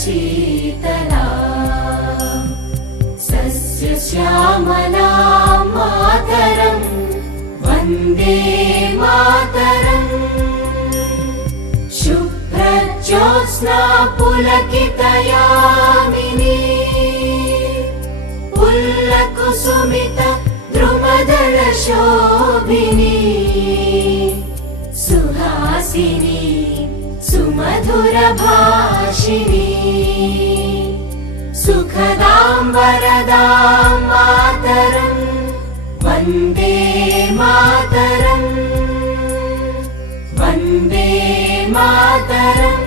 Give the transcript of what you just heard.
शीतला सस्यश्यामला मातरं वन्दे मातरम् शुभ्रज्योत्स्ना पुलकितयामिनी पुल्लकुसुमित द्रुमदलशोभिनी सुहासिनी सुमधुरभाषिणी सुखदां वरदां मातरं वन्दे मातरम् वन्दे मातरम्।